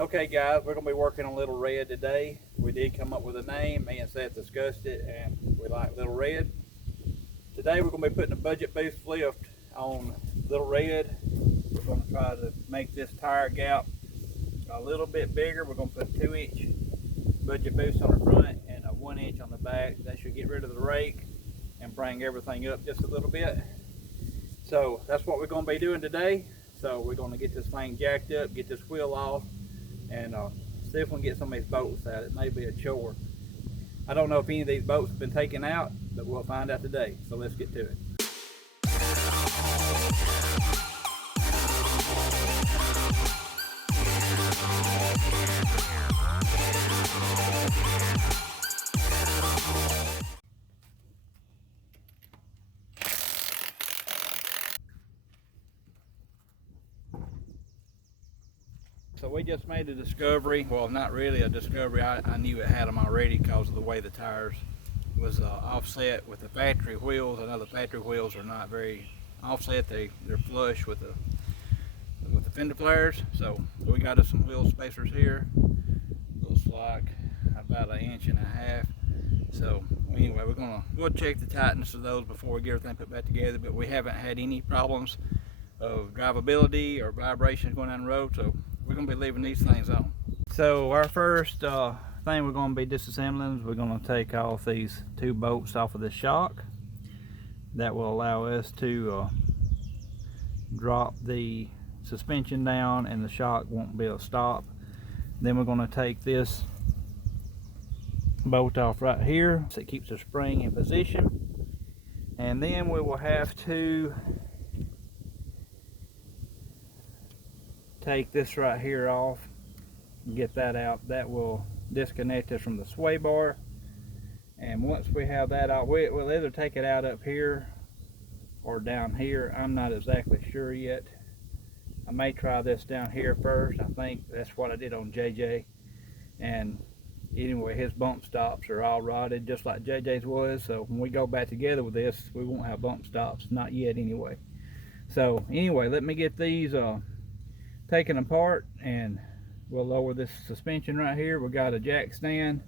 Okay guys, we're going to be working on Little Red today. We did come up with a name. Me and Seth discussed it and we like Little Red. Today we're going to be putting a budget boost lift on Little Red. We're going to try to make this tire gap a little bit bigger. We're going to put a 2-inch budget boost on the front and a 1-inch on the back. That should get rid of the rake and bring everything up just a little bit. So that's what we're going to be doing today. So we're going to get this thing jacked up, get this wheel off, and see if we can get some of these bolts out. It may be a chore. I don't know if any of these bolts have been taken out, but we'll find out today. So let's get to it. So we just made a discovery. Well, not really a discovery. I knew it had them already because of the way the tires was offset with the factory wheels. I know the factory wheels are not very offset. They're flush with the fender flares. So we got us some wheel spacers here. Looks like about 1.5 inches. So anyway, we'll check the tightness of those before we get everything put back together. But we haven't had any problems of drivability or vibrations going down the road. So we're going to be leaving these things on. So our first thing we're going to be disassembling is we're going to take off these 2 bolts off of the shock. That will allow us to drop the suspension down and the shock won't be able to stop. Then we're going to take this bolt off right here so it keeps the spring in position. And then we will have to take this right here off and get that out. That will disconnect us from the sway bar, and once we have that out, we'll either take it out up here or down here. I'm not exactly sure yet. I may try this down here first. I think that's what I did on JJ. And anyway, his bump stops are all rotted just like JJ's was, so when we go back together with this, we won't have bump stops, not yet anyway. So anyway, let me get these taken apart and we'll lower this suspension right here. We got a jack stand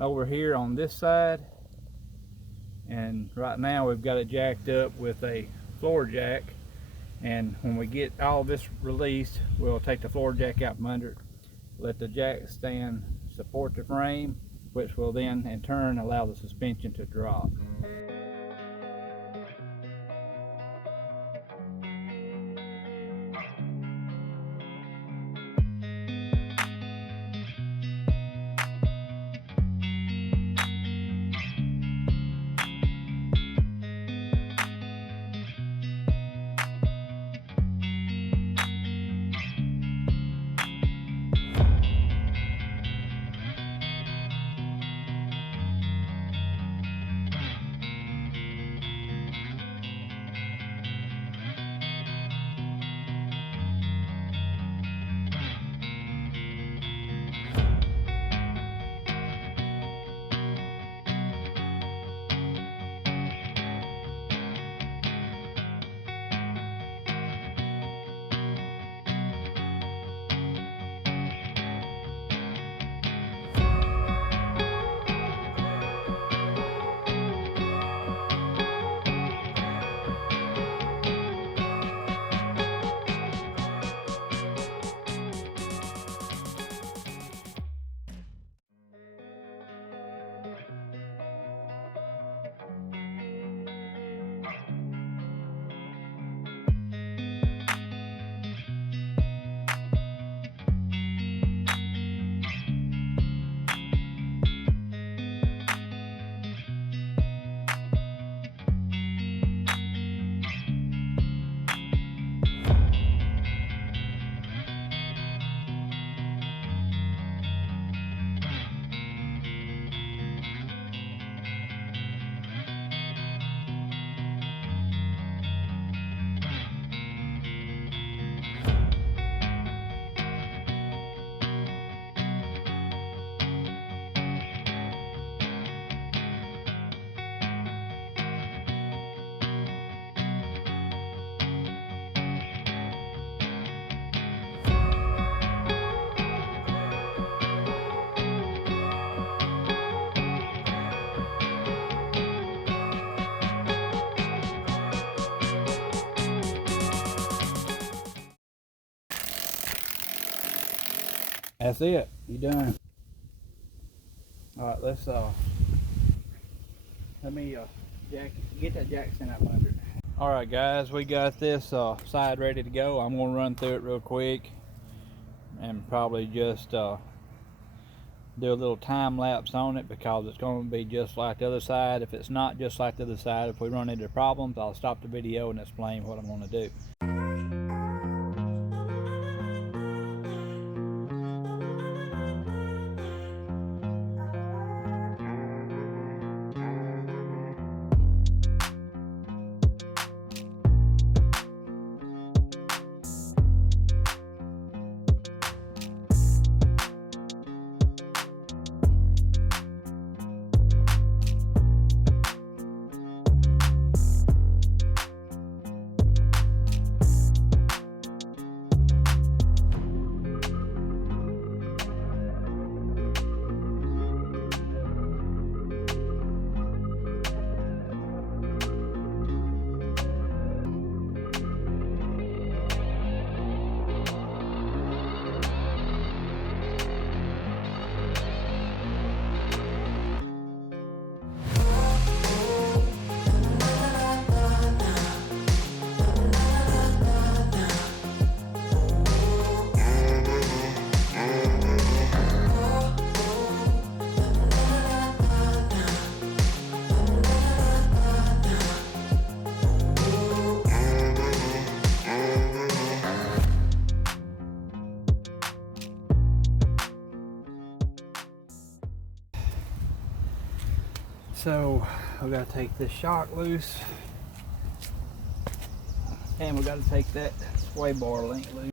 over here on this side, and right now we've got it jacked up with a floor jack, and when we get all this released, we'll take the floor jack out from under it, let the jack stand support the frame, which will then in turn allow the suspension to drop. That's it. You done. All right, let's let me get that jack stand up under it. All right, guys, we got this side ready to go. I'm gonna run through it real quick and probably just do a little time lapse on it because it's going to be just like the other side. If it's not just like the other side, if we run into problems, I'll stop the video and explain what I'm going to do. So we got to take this shock loose, and we got to take that sway bar link loose.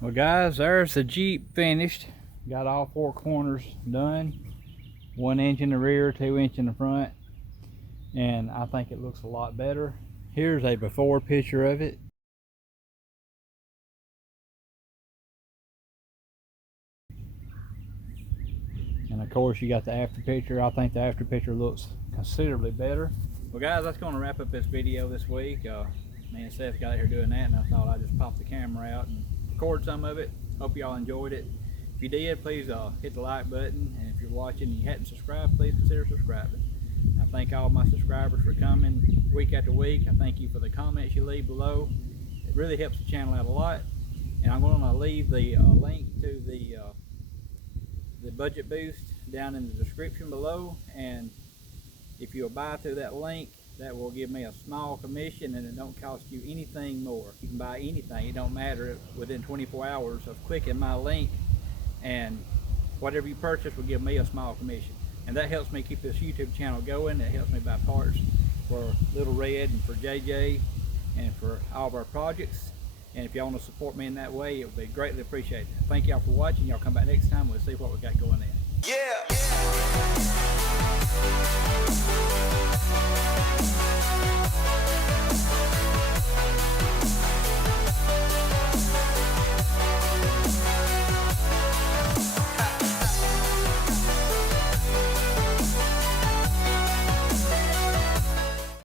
Well guys, there's the Jeep finished. Got all four corners done. 1 inch in the rear, 2 inch in the front. And I think it looks a lot better. Here's a before picture of it. And of course you got the after picture. I think the after picture looks considerably better. Well guys, that's going to wrap up this video this week. Me and Seth got out here doing that, and I thought I'd just pop the camera out and record some of it. Hope y'all enjoyed it. If you did, please hit the like button, and if you're watching and you hadn't subscribed, please consider subscribing. I thank all my subscribers for coming week after week. I thank you for the comments you leave below. It really helps the channel out a lot. And I'm going to leave the link to the budget boost down in the description below, and if you'll buy through that link, that will give me a small commission, and it don't cost you anything more. You can buy anything, it don't matter, within 24 hours of clicking my link, and whatever you purchase will give me a small commission. And that helps me keep this YouTube channel going. It helps me buy parts for Little Red and for JJ and for all of our projects. And if y'all want to support me in that way, it would be greatly appreciated. Thank y'all for watching. Y'all come back next time. We'll see what we got going in. Yeah.